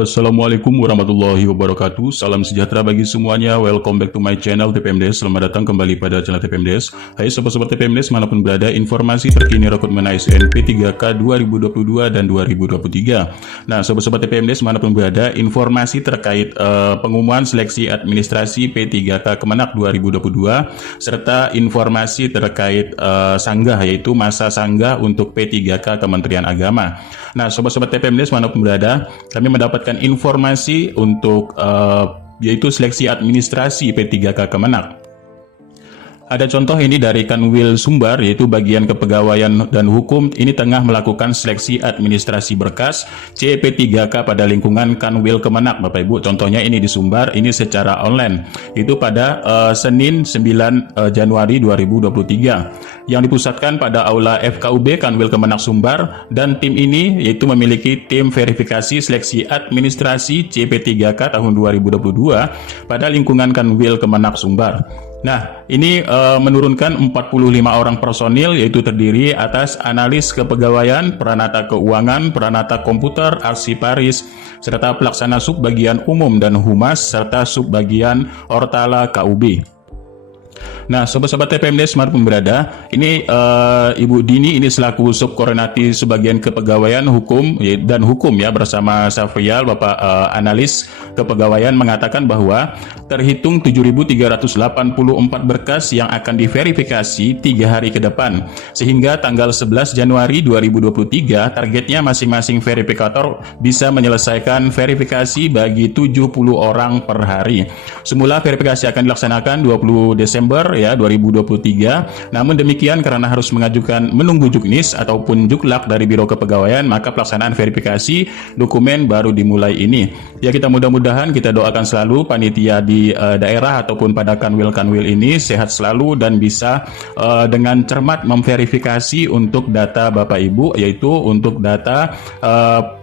Assalamualaikum warahmatullahi wabarakatuh. Salam sejahtera bagi semuanya. Welcome back to my channel TPMDes. Selamat datang kembali pada channel TPMDes. Hai sobat-sobat TPMDes manapun berada, informasi terkini rekrutmen ASN P3K 2022 dan 2023. Nah, sobat-sobat TPMDes manapun berada, informasi terkait pengumuman seleksi administrasi P3K Kemenak 2022 serta informasi terkait sanggah, yaitu masa sanggah untuk P3K Kementerian Agama. Nah, sobat-sobat TPMDes manapun berada, kami mendapatkan informasi untuk yaitu seleksi administrasi P3K Kemenak. Ada contoh ini dari Kanwil Sumbar, yaitu bagian kepegawaian dan hukum ini tengah melakukan seleksi administrasi berkas CP3K pada lingkungan Kanwil Kemenak, Bapak Ibu. Contohnya ini di Sumbar, ini secara online. Itu pada Senin 9 Januari 2023. Yang dipusatkan pada Aula FKUB Kanwil Kemenak Sumbar, dan tim ini yaitu memiliki tim verifikasi seleksi administrasi CP3K tahun 2022 pada lingkungan Kanwil Kemenak Sumbar. Nah, ini menurunkan 45 orang personil, yaitu terdiri atas analis kepegawaian, peranata keuangan, peranata komputer, arsiparis, serta pelaksana subbagian umum dan humas, serta subbagian ortala KUB. Nah, sobat-sobat TPMDes manapun berada, ini Ibu Dini ini selaku subkoordinati sebagian kepegawaian hukum dan hukum ya, bersama Safrial Bapak analis kepegawaian mengatakan bahwa terhitung 7.384 berkas yang akan diverifikasi 3 hari ke depan, sehingga tanggal 11 Januari 2023 targetnya masing-masing verifikator bisa menyelesaikan verifikasi bagi 70 orang per hari. Semula verifikasi akan dilaksanakan 20 Desember ya 2023. Namun demikian, karena harus menunggu juknis ataupun juklak dari Biro Kepegawaian, maka pelaksanaan verifikasi dokumen baru dimulai ini. Ya, kita mudah-mudahan, kita doakan selalu panitia di daerah ataupun pada kanwil-kanwil ini sehat selalu dan bisa dengan cermat memverifikasi untuk data Bapak Ibu, yaitu untuk data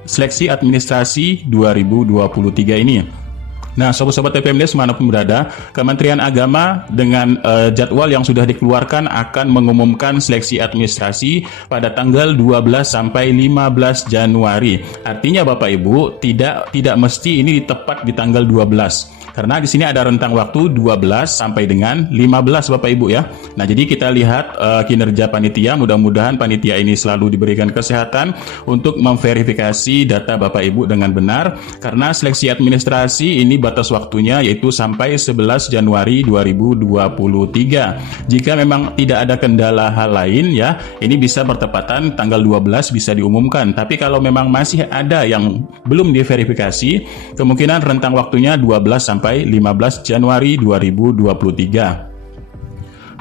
seleksi administrasi 2023 ini. Nah, sobat-sobat TPMDes manapun berada, Kementerian Agama dengan jadwal yang sudah dikeluarkan akan mengumumkan seleksi administrasi pada tanggal 12 sampai 15 Januari. Artinya Bapak Ibu, tidak mesti ini tepat di tanggal 12. Karena di sini ada rentang waktu 12 sampai dengan 15 Bapak Ibu ya. Nah, jadi kita lihat kinerja panitia, mudah-mudahan panitia ini selalu diberikan kesehatan untuk memverifikasi data Bapak Ibu dengan benar, karena seleksi administrasi ini batas waktunya yaitu sampai 11 Januari 2023. Jika memang tidak ada kendala hal lain ya, ini bisa bertepatan tanggal 12 bisa diumumkan. Tapi kalau memang masih ada yang belum diverifikasi, kemungkinan rentang waktunya 12 sampai 15 Januari 2023.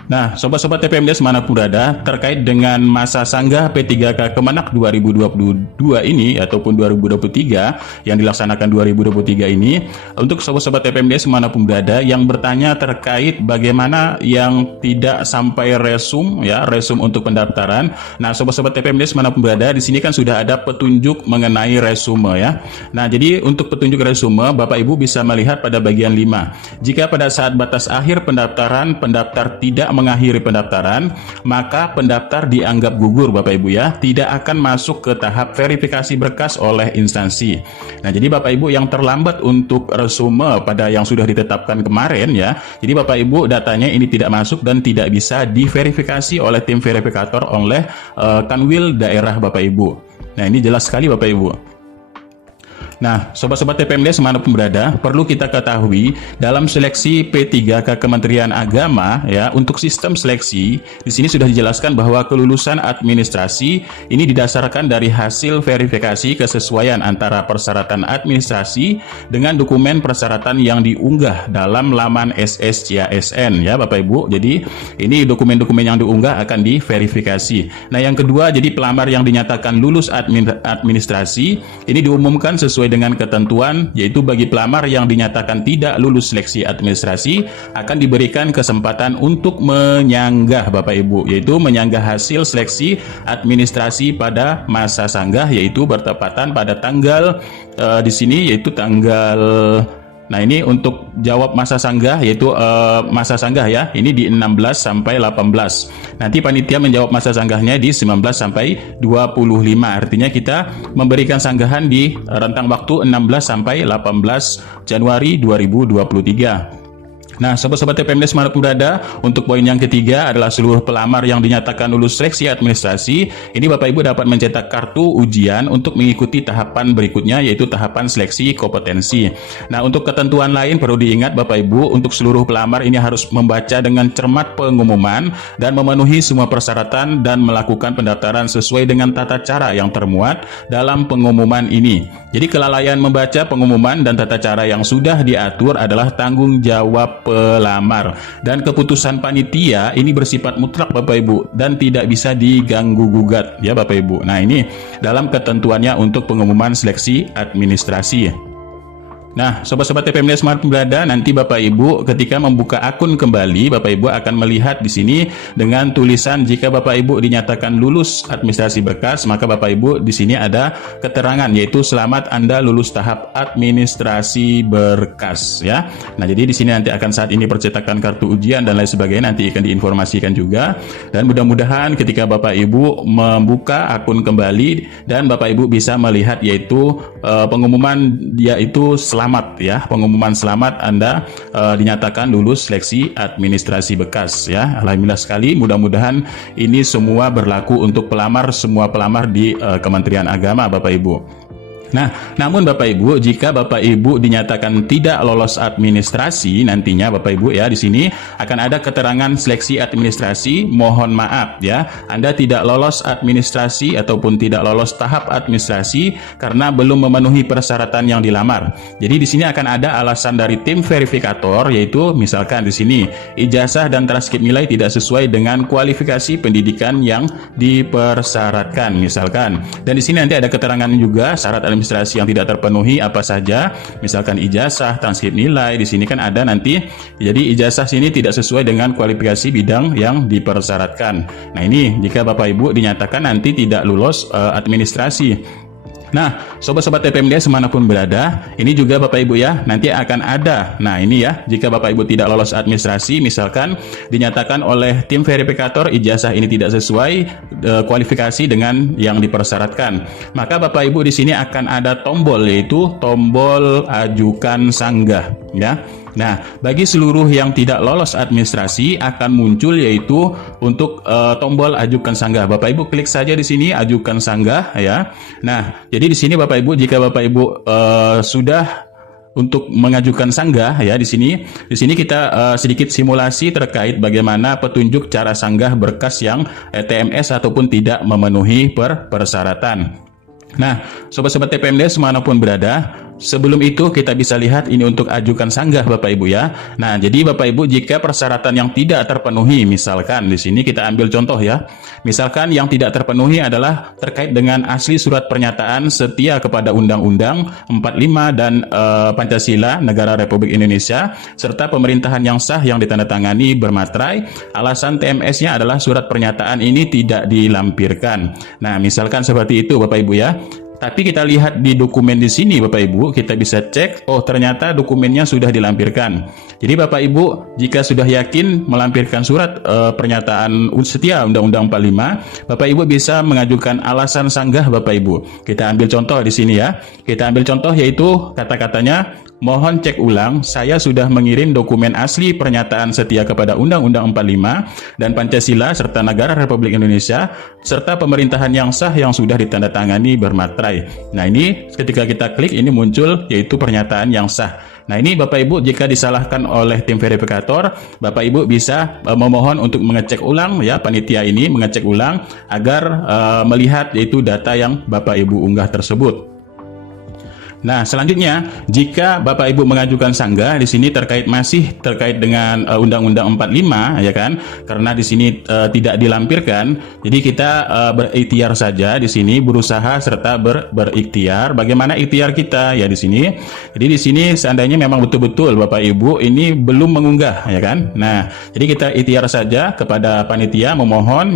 Nah, sobat-sobat TPMDes manapun berada, terkait dengan masa sanggah P3K Kemenak 2022 ini ataupun 2023 yang dilaksanakan 2023 ini, untuk sobat-sobat TPMDes manapun berada yang bertanya terkait bagaimana yang tidak sampai resum ya, resum untuk pendaftaran. Nah, sobat-sobat TPMDes manapun berada, di sini kan sudah ada petunjuk mengenai resume ya. Nah, jadi untuk petunjuk resume Bapak Ibu bisa melihat pada bagian 5. Jika pada saat batas akhir pendaftaran pendaftar tidak mengakhiri pendaftaran, maka pendaftar dianggap gugur Bapak Ibu ya, tidak akan masuk ke tahap verifikasi berkas oleh instansi. Nah, jadi Bapak Ibu yang terlambat untuk resume pada yang sudah ditetapkan kemarin ya, jadi Bapak Ibu datanya ini tidak masuk dan tidak bisa diverifikasi oleh tim verifikator oleh kanwil daerah Bapak Ibu. Nah, ini jelas sekali Bapak Ibu. Nah, sobat-sobat TPMDes manapun berada, perlu kita ketahui dalam seleksi P3K Kementerian Agama ya, untuk sistem seleksi di sini sudah dijelaskan bahwa kelulusan administrasi ini didasarkan dari hasil verifikasi kesesuaian antara persyaratan administrasi dengan dokumen persyaratan yang diunggah dalam laman SSCASN ya Bapak Ibu. Jadi ini dokumen-dokumen yang diunggah akan diverifikasi. Nah, yang kedua, jadi pelamar yang dinyatakan lulus administrasi ini diumumkan sesuai dengan ketentuan, yaitu bagi pelamar yang dinyatakan tidak lulus seleksi administrasi akan diberikan kesempatan untuk menyanggah Bapak Ibu, yaitu menyanggah hasil seleksi administrasi pada masa sanggah, yaitu bertepatan pada tanggal di sini yaitu tanggal Nah, ini untuk jawab masa sanggah, yaitu masa sanggah ya, ini di 16 sampai 18. Nanti panitia menjawab masa sanggahnya di 19 sampai 25. Artinya kita memberikan sanggahan di rentang waktu 16 sampai 18 Januari 2023. Nah, sobat-sobat TPMDes manapun berada, untuk poin yang ketiga adalah seluruh pelamar yang dinyatakan lulus seleksi administrasi, ini Bapak Ibu dapat mencetak kartu ujian untuk mengikuti tahapan berikutnya, yaitu tahapan seleksi kompetensi. Nah, untuk ketentuan lain perlu diingat Bapak Ibu, untuk seluruh pelamar ini harus membaca dengan cermat pengumuman dan memenuhi semua persyaratan dan melakukan pendaftaran sesuai dengan tata cara yang termuat dalam pengumuman ini. Jadi kelalaian membaca pengumuman dan tata cara yang sudah diatur adalah tanggung jawab pelamar, dan keputusan panitia ini bersifat mutlak Bapak Ibu dan tidak bisa diganggu gugat ya Bapak Ibu. Nah, ini dalam ketentuannya untuk pengumuman seleksi administrasi. Nah, sobat-sobat TPMDes manapun berada, nanti Bapak Ibu ketika membuka akun kembali, Bapak Ibu akan melihat di sini dengan tulisan jika Bapak Ibu dinyatakan lulus administrasi berkas, maka Bapak Ibu di sini ada keterangan yaitu selamat Anda lulus tahap administrasi berkas ya. Nah, jadi di sini nanti akan saat ini percetakan kartu ujian dan lain sebagainya nanti akan diinformasikan juga, dan mudah-mudahan ketika Bapak Ibu membuka akun kembali dan Bapak Ibu bisa melihat yaitu pengumuman yaitu selamat ya, pengumuman selamat Anda dinyatakan lulus seleksi administrasi bekas ya. Alhamdulillah sekali, mudah-mudahan ini semua berlaku untuk pelamar, semua pelamar di Kementerian Agama Bapak Ibu. Nah, namun Bapak Ibu, jika Bapak Ibu dinyatakan tidak lolos administrasi, nantinya Bapak Ibu ya di sini akan ada keterangan seleksi administrasi, mohon maaf ya, Anda tidak lolos administrasi ataupun tidak lolos tahap administrasi karena belum memenuhi persyaratan yang dilamar. Jadi di sini akan ada alasan dari tim verifikator, yaitu misalkan di sini ijazah dan transkrip nilai tidak sesuai dengan kualifikasi pendidikan yang dipersyaratkan misalkan. Dan di sini nanti ada keterangan juga syarat administrasi yang tidak terpenuhi apa saja, misalkan ijazah, transkrip nilai. Di sini kan ada nanti, jadi ijazah sini tidak sesuai dengan kualifikasi bidang yang dipersyaratkan. Nah, ini jika Bapak Ibu dinyatakan nanti tidak lulus administrasi. Nah, sobat-sobat TPMDes manapun berada, ini juga Bapak Ibu ya, nanti akan ada. Nah, ini ya, jika Bapak Ibu tidak lolos administrasi, misalkan dinyatakan oleh tim verifikator ijazah ini tidak sesuai kualifikasi dengan yang dipersyaratkan, maka Bapak Ibu di sini akan ada tombol, yaitu tombol ajukan sanggah ya. Nah, bagi seluruh yang tidak lolos administrasi akan muncul yaitu untuk tombol ajukan sanggah. Bapak Ibu klik saja di sini ajukan sanggah ya. Nah, jadi di sini Bapak Ibu, jika Bapak Ibu sudah untuk mengajukan sanggah ya, di sini kita sedikit simulasi terkait bagaimana petunjuk cara sanggah berkas yang TMS ataupun tidak memenuhi persyaratan. Nah, sobat-sobat TPMDes manapun berada, sebelum itu kita bisa lihat ini untuk ajukan sanggah Bapak Ibu ya. Nah, jadi Bapak Ibu jika persyaratan yang tidak terpenuhi, misalkan di sini kita ambil contoh ya. Misalkan yang tidak terpenuhi adalah terkait dengan asli surat pernyataan setia kepada Undang-Undang 45 dan Pancasila Negara Republik Indonesia serta pemerintahan yang sah yang ditandatangani bermaterai. Alasan TMS-nya adalah surat pernyataan ini tidak dilampirkan. Nah, misalkan seperti itu Bapak Ibu ya. Tapi kita lihat di dokumen di sini Bapak Ibu, kita bisa cek, oh ternyata dokumennya sudah dilampirkan. Jadi Bapak Ibu, jika sudah yakin melampirkan surat pernyataan setia Undang-Undang 45, Bapak Ibu bisa mengajukan alasan sanggah Bapak Ibu. Kita ambil contoh di sini ya. Kita ambil contoh yaitu kata-katanya, mohon cek ulang, saya sudah mengirim dokumen asli pernyataan setia kepada Undang-Undang 45 dan Pancasila serta Negara Republik Indonesia serta pemerintahan yang sah yang sudah ditandatangani bermaterai. Nah, ini ketika kita klik ini muncul yaitu pernyataan yang sah. Nah, ini Bapak Ibu jika disalahkan oleh tim verifikator, Bapak Ibu bisa memohon untuk mengecek ulang ya, panitia ini mengecek ulang agar melihat yaitu data yang Bapak Ibu unggah tersebut. Nah, selanjutnya jika Bapak Ibu mengajukan sanggah di sini masih terkait dengan Undang-Undang 45 ya kan, karena di sini tidak dilampirkan, jadi kita berikhtiar saja di sini, berusaha serta berikhtiar. Bagaimana ikhtiar kita ya di sini? Jadi di sini seandainya memang betul-betul Bapak Ibu ini belum mengunggah ya kan. Nah, jadi kita ikhtiar saja kepada panitia memohon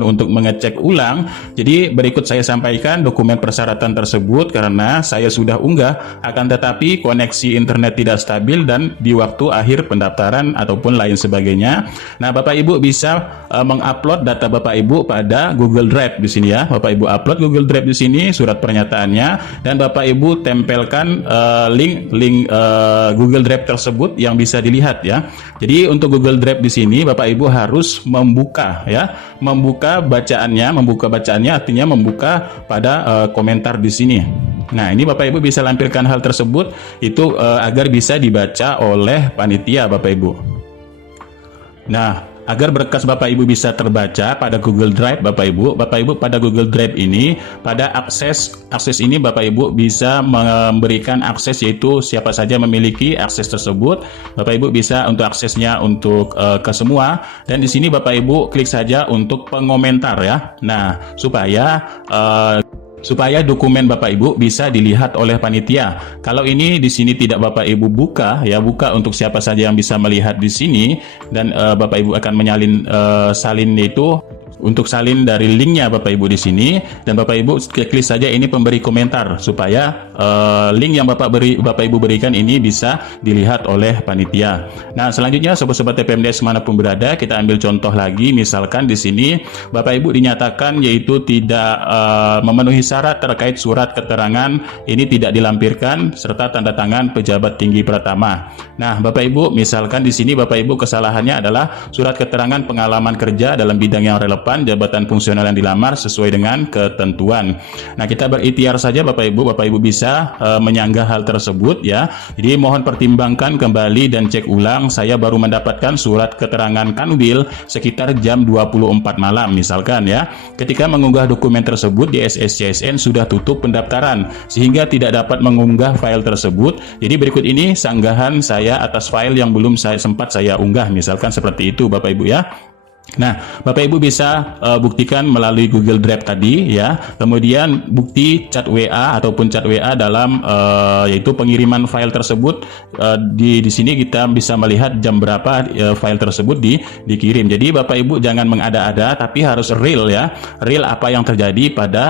untuk mengecek ulang. Jadi berikut saya sampaikan dokumen persyaratan tersebut karena saya sudah unggah, akan tetapi koneksi internet tidak stabil dan di waktu akhir pendaftaran ataupun lain sebagainya. Nah, Bapak Ibu bisa mengupload data Bapak Ibu pada Google Drive di sini ya. Bapak Ibu upload Google Drive di sini surat pernyataannya, dan Bapak Ibu tempelkan link Google Drive tersebut yang bisa dilihat ya. Jadi untuk Google Drive di sini Bapak Ibu harus membuka ya, membuka bacaannya artinya membuka pada komentar di sini. Nah, ini Bapak Ibu bisa lampirkan hal tersebut itu agar bisa dibaca oleh panitia Bapak Ibu. Nah, agar berkas Bapak Ibu bisa terbaca pada Google Drive Bapak Ibu pada Google Drive ini, pada akses ini Bapak Ibu bisa memberikan akses, yaitu siapa saja memiliki akses tersebut. Bapak Ibu bisa untuk aksesnya untuk ke semua, dan di sini Bapak Ibu klik saja untuk pengomentar ya. Nah, supaya dokumen Bapak Ibu bisa dilihat oleh panitia. Kalau ini di sini tidak Bapak Ibu buka untuk siapa saja yang bisa melihat di sini, dan Bapak Ibu akan menyalin salin itu untuk salin dari linknya Bapak Ibu di sini, dan Bapak Ibu klik saja ini pemberi komentar supaya link yang Bapak Ibu berikan ini bisa dilihat oleh panitia. Nah, selanjutnya sobat-sobat TPMDS manapun berada, kita ambil contoh lagi. Misalkan di sini Bapak Ibu dinyatakan yaitu tidak memenuhi syarat terkait surat keterangan ini tidak dilampirkan serta tanda tangan pejabat tinggi pratama. Nah, Bapak Ibu misalkan di sini Bapak Ibu kesalahannya adalah surat keterangan pengalaman kerja dalam bidang yang relevan, jabatan fungsional yang dilamar sesuai dengan ketentuan. Nah, kita berikhtiar saja Bapak Ibu bisa menyanggah hal tersebut ya. Jadi mohon pertimbangkan kembali dan cek ulang. Saya baru mendapatkan surat keterangan Kanwil sekitar jam 24 malam misalkan ya. Ketika mengunggah dokumen tersebut di SSCSN sudah tutup pendaftaran sehingga tidak dapat mengunggah file tersebut. Jadi berikut ini sanggahan saya atas file yang belum sempat saya unggah, misalkan seperti itu Bapak Ibu ya. Nah, Bapak Ibu bisa buktikan melalui Google Drive tadi ya. Kemudian bukti chat WA ataupun chat WA dalam yaitu pengiriman file tersebut. Di sini kita bisa melihat jam berapa file tersebut dikirim. Jadi Bapak Ibu jangan mengada-ada, tapi harus real ya. Real apa yang terjadi pada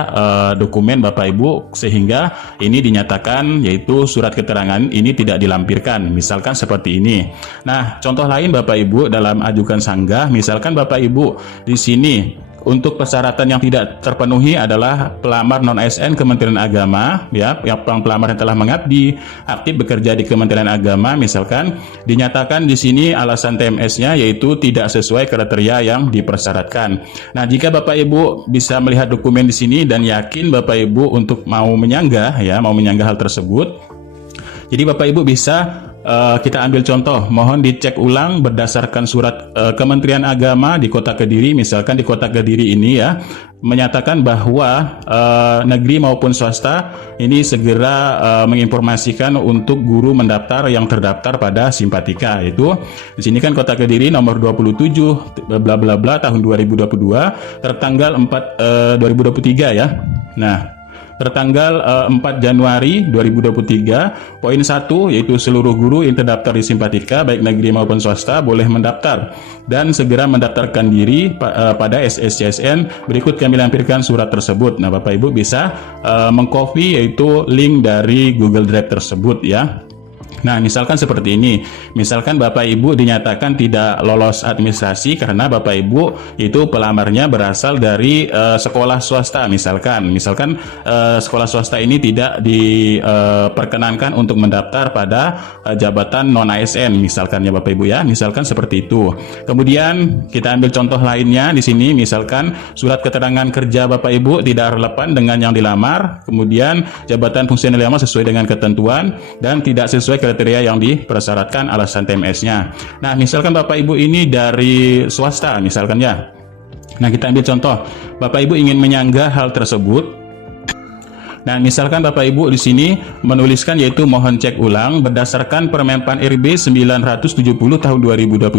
dokumen Bapak Ibu sehingga ini dinyatakan yaitu surat keterangan ini tidak dilampirkan. Misalkan seperti ini. Nah, contoh lain Bapak Ibu dalam ajukan sanggah, misalkan Bapak Ibu di sini untuk persyaratan yang tidak terpenuhi adalah pelamar non-ASN Kementerian Agama ya, yang pelamar yang telah mengabdi aktif bekerja di Kementerian Agama, misalkan dinyatakan di sini alasan TMS-nya yaitu tidak sesuai kriteria yang dipersyaratkan. Nah, jika Bapak Ibu bisa melihat dokumen di sini dan yakin Bapak Ibu untuk mau menyanggah hal tersebut, jadi Bapak Ibu bisa kita ambil contoh, mohon dicek ulang berdasarkan surat Kementerian Agama di Kota Kediri, misalkan di Kota Kediri ini ya, menyatakan bahwa negeri maupun swasta ini segera menginformasikan untuk guru mendaftar yang terdaftar pada Simpatika. Itu di sini kan Kota Kediri nomor 27 bla bla bla tahun 2022 tertanggal 4 2023 ya. Nah, tertanggal 4 Januari 2023, poin 1 yaitu seluruh guru yang terdaftar di Simpatika baik negeri maupun swasta boleh mendaftar dan segera mendaftarkan diri pada SSCSN. Berikut kami lampirkan surat tersebut. Nah, Bapak Ibu bisa mengcopy yaitu link dari Google Drive tersebut ya. Nah, misalkan seperti ini. Misalkan Bapak Ibu dinyatakan tidak lolos administrasi karena Bapak Ibu itu pelamarnya berasal dari sekolah swasta misalkan sekolah swasta ini tidak diperkenankan untuk mendaftar pada jabatan non-ASN misalkan ya Bapak Ibu ya. Misalkan seperti itu. Kemudian kita ambil contoh lainnya di sini, misalkan surat keterangan kerja Bapak Ibu tidak relevan dengan yang dilamar, kemudian jabatan fungsional dilamar sesuai dengan ketentuan dan tidak sesuai kriteria yang dipersyaratkan alasan TMS-nya. Nah, misalkan Bapak Ibu ini dari swasta misalkan ya. Nah, kita ambil contoh, Bapak Ibu ingin menyanggah hal tersebut. Nah, misalkan Bapak Ibu di sini menuliskan yaitu mohon cek ulang berdasarkan Permenpan RB 970 tahun 2022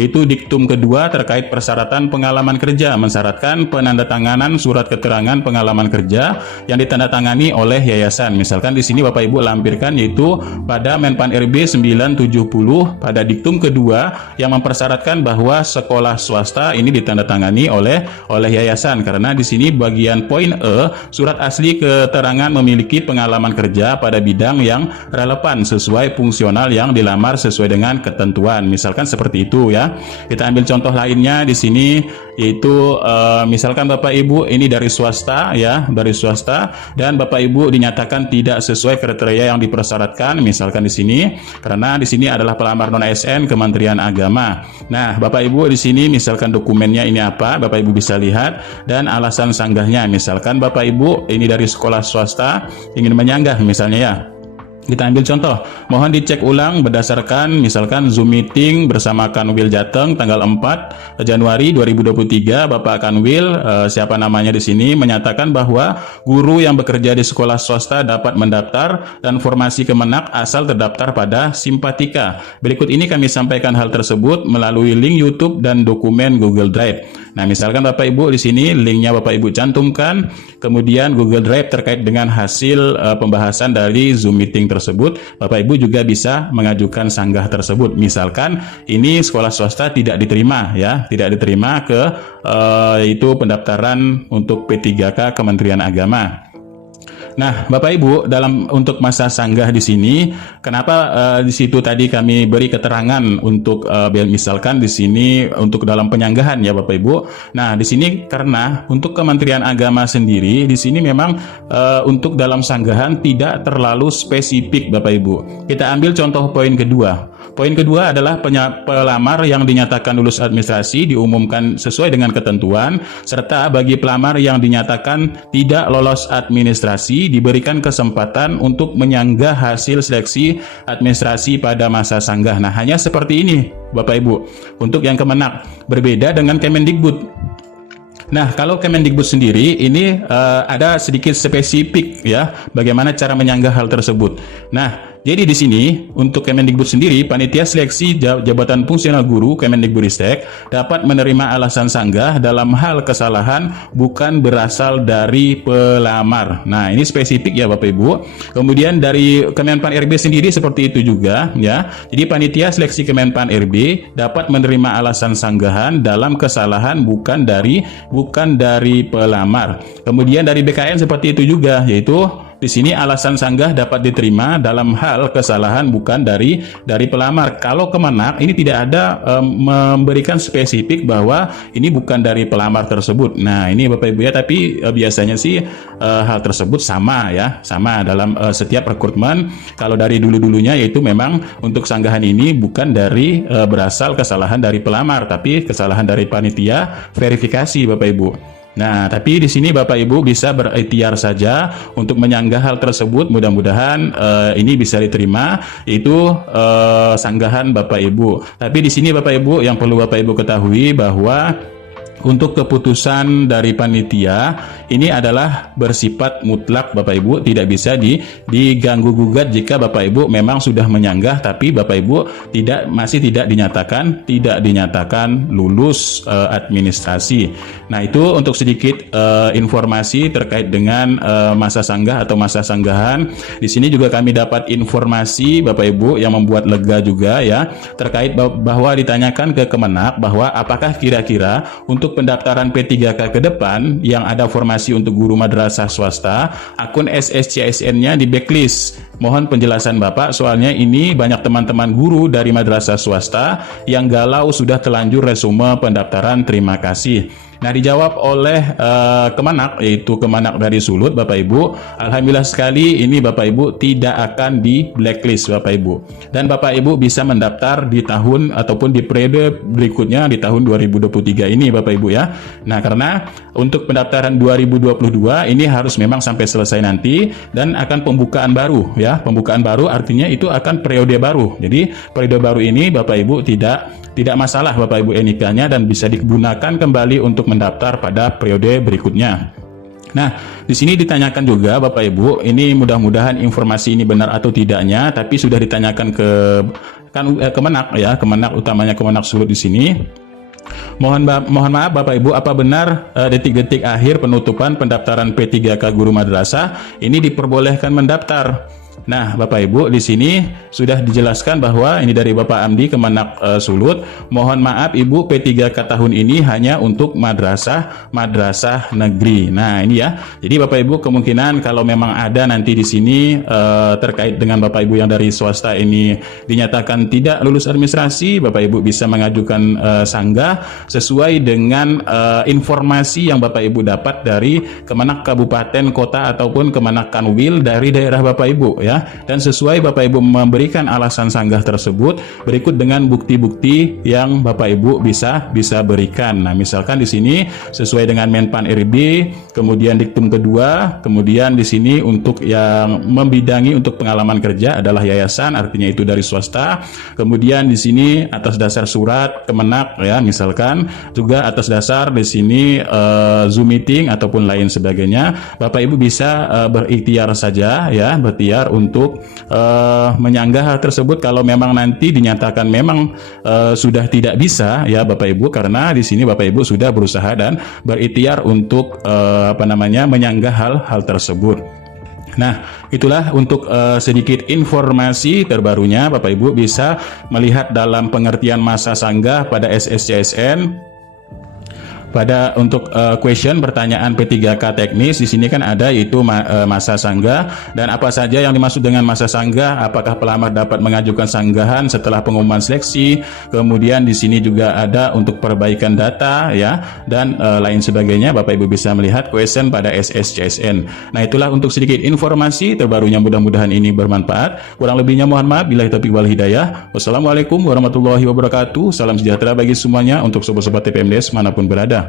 yaitu diktum kedua terkait persyaratan pengalaman kerja, mensyaratkan penandatanganan surat keterangan pengalaman kerja yang ditandatangani oleh yayasan. Misalkan di sini Bapak Ibu lampirkan yaitu pada Menpan RB 970 pada diktum kedua yang mempersyaratkan bahwa sekolah swasta ini ditandatangani oleh yayasan, karena di sini bagian poin E surat asli ke keterangan memiliki pengalaman kerja pada bidang yang relevan sesuai fungsional yang dilamar sesuai dengan ketentuan. Misalkan seperti itu ya. Kita ambil contoh lainnya di sini, yaitu misalkan Bapak Ibu ini dari swasta ya, dari swasta, dan Bapak Ibu dinyatakan tidak sesuai kriteria yang dipersyaratkan, misalkan di sini, karena di sini adalah pelamar non ASN Kementerian Agama. Nah, Bapak Ibu di sini misalkan dokumennya ini apa, Bapak Ibu bisa lihat, dan alasan sanggahnya, misalkan Bapak Ibu ini dari sekolah swasta ingin menyanggah misalnya ya. Kita ambil contoh, mohon dicek ulang berdasarkan misalkan Zoom meeting bersama Kanwil Jateng tanggal 4 Januari 2023. Bapak Kanwil, siapa namanya di sini, menyatakan bahwa guru yang bekerja di sekolah swasta dapat mendaftar dan formasi Kemenak asal terdaftar pada Simpatika. Berikut ini kami sampaikan hal tersebut melalui link YouTube dan dokumen Google Drive. Nah, misalkan Bapak Ibu di sini linknya Bapak Ibu cantumkan, kemudian Google Drive terkait dengan hasil pembahasan dari Zoom meeting tersebut, Bapak Ibu juga bisa mengajukan sanggah tersebut. Misalkan ini sekolah swasta tidak diterima ya, tidak diterima ke itu pendaftaran untuk P3K Kementerian Agama. Nah, Bapak Ibu, untuk masa sanggah di sini, kenapa di situ tadi kami beri keterangan untuk misalkan di sini untuk dalam penyanggahan ya Bapak Ibu. Nah, di sini karena untuk Kementerian Agama sendiri di sini memang untuk dalam sanggahan tidak terlalu spesifik Bapak Ibu. Kita ambil contoh poin kedua. Poin kedua adalah pelamar yang dinyatakan lulus administrasi diumumkan sesuai dengan ketentuan, serta bagi pelamar yang dinyatakan tidak lolos administrasi diberikan kesempatan untuk menyanggah hasil seleksi administrasi pada masa sanggah. Nah, hanya seperti ini Bapak Ibu. Untuk yang Kemenak berbeda dengan Kemendikbud. Nah, kalau Kemendikbud sendiri ini ada sedikit spesifik ya, bagaimana cara menyanggah hal tersebut. Nah, jadi di sini untuk Kemendikbud sendiri, panitia seleksi jabatan fungsional guru Kemendikbudristek dapat menerima alasan sanggah dalam hal kesalahan bukan berasal dari pelamar. Nah, ini spesifik ya Bapak Ibu. Kemudian dari Kemenpan RB sendiri seperti itu juga ya. Jadi panitia seleksi Kemenpan RB dapat menerima alasan sanggahan dalam kesalahan bukan dari pelamar. Kemudian dari BKN seperti itu juga, yaitu di sini alasan sanggah dapat diterima dalam hal kesalahan bukan dari pelamar. Kalau Kemenak ini tidak ada memberikan spesifik bahwa ini bukan dari pelamar tersebut. Nah, ini Bapak Ibu ya, tapi biasanya sih hal tersebut sama ya, sama dalam setiap rekrutmen. Kalau dari dulu-dulunya yaitu memang untuk sanggahan ini bukan dari berasal kesalahan dari pelamar, tapi kesalahan dari panitia verifikasi Bapak Ibu. Nah, tapi di sini Bapak Ibu bisa berikhtiar saja untuk menyanggah hal tersebut. Mudah-mudahan ini bisa diterima, itu sanggahan Bapak Ibu. Tapi di sini Bapak Ibu yang perlu Bapak Ibu ketahui bahwa untuk keputusan dari panitia ini adalah bersifat mutlak Bapak Ibu, tidak bisa diganggu gugat jika Bapak Ibu memang sudah menyanggah tapi Bapak Ibu masih tidak dinyatakan lulus administrasi. Nah, itu untuk sedikit informasi terkait dengan masa sanggah atau masa sanggahan. Di sini juga kami dapat informasi Bapak Ibu yang membuat lega juga ya, terkait bahwa ditanyakan ke Kemenak bahwa apakah kira-kira untuk pendaftaran P3K ke depan yang ada formasi untuk guru madrasah swasta, akun SSCSN-nya di backlist. Mohon penjelasan Bapak, soalnya ini banyak teman-teman guru dari madrasah swasta yang galau sudah telanjur resume pendaftaran, terima kasih. Nah, dijawab oleh Kemenak, yaitu Kemenak dari Sulut Bapak Ibu. Alhamdulillah sekali ini Bapak Ibu tidak akan di blacklist Bapak Ibu. Dan Bapak Ibu bisa mendaftar di tahun ataupun di periode berikutnya di tahun 2023 ini Bapak Ibu ya. Nah, karena untuk pendaftaran 2022 ini harus memang sampai selesai nanti dan akan pembukaan baru ya. Pembukaan baru artinya itu akan periode baru. Jadi periode baru ini Bapak Ibu tidak masalah Bapak Ibu NIK-nya dan bisa digunakan kembali untuk mendaftar pada periode berikutnya. Nah, di sini ditanyakan juga Bapak Ibu, ini mudah-mudahan informasi ini benar atau tidaknya, tapi sudah ditanyakan ke Kemenak ya, Kemenak utamanya Kemenak Sulut di sini. Mohon maaf Bapak Ibu, apa benar detik-detik akhir penutupan pendaftaran P3K guru madrasah ini diperbolehkan mendaftar? Nah, Bapak Ibu, di sini sudah dijelaskan bahwa ini dari Bapak Amdi Kemenak Sulut. Mohon maaf Ibu, P3K tahun ini hanya untuk madrasah negeri. Nah, ini ya. Jadi Bapak Ibu kemungkinan kalau memang ada nanti di sini terkait dengan Bapak Ibu yang dari swasta ini dinyatakan tidak lulus administrasi, Bapak Ibu bisa mengajukan sanggah sesuai dengan informasi yang Bapak Ibu dapat dari Kemenak Kabupaten, Kota ataupun Kemenak Kanwil dari daerah Bapak Ibu ya. Dan sesuai Bapak Ibu memberikan alasan sanggah tersebut berikut dengan bukti-bukti yang Bapak Ibu bisa berikan. Nah, misalkan di sini sesuai dengan Menpan RB, kemudian diktum kedua, kemudian di sini untuk yang membidangi untuk pengalaman kerja adalah yayasan, artinya itu dari swasta. Kemudian di sini atas dasar surat Kemenak ya, misalkan juga atas dasar di sini Zoom meeting ataupun lain sebagainya, Bapak Ibu bisa berikhtiar saja ya, berikhtiar untuk menyanggah hal tersebut kalau memang nanti dinyatakan memang sudah tidak bisa ya Bapak Ibu, karena di sini Bapak Ibu sudah berusaha dan berikhtiar untuk menyanggah hal tersebut. Nah, itulah untuk sedikit informasi terbarunya. Bapak Ibu bisa melihat dalam pengertian masa sanggah pada SSCSN. Pada untuk question pertanyaan P3K teknis di sini kan ada yaitu masa sanggah, dan apa saja yang dimaksud dengan masa sanggah, apakah pelamar dapat mengajukan sanggahan setelah pengumuman seleksi, kemudian di sini juga ada untuk perbaikan data ya, dan lain sebagainya. Bapak Ibu bisa melihat question pada SSCSN. Nah, itulah untuk sedikit informasi terbarunya, mudah-mudahan ini bermanfaat. Kurang lebihnya mohon maaf, billahi taufiq wal hidayah. Wassalamualaikum warahmatullahi wabarakatuh. Salam sejahtera bagi semuanya untuk sobat-sobat TPMDes manapun berada.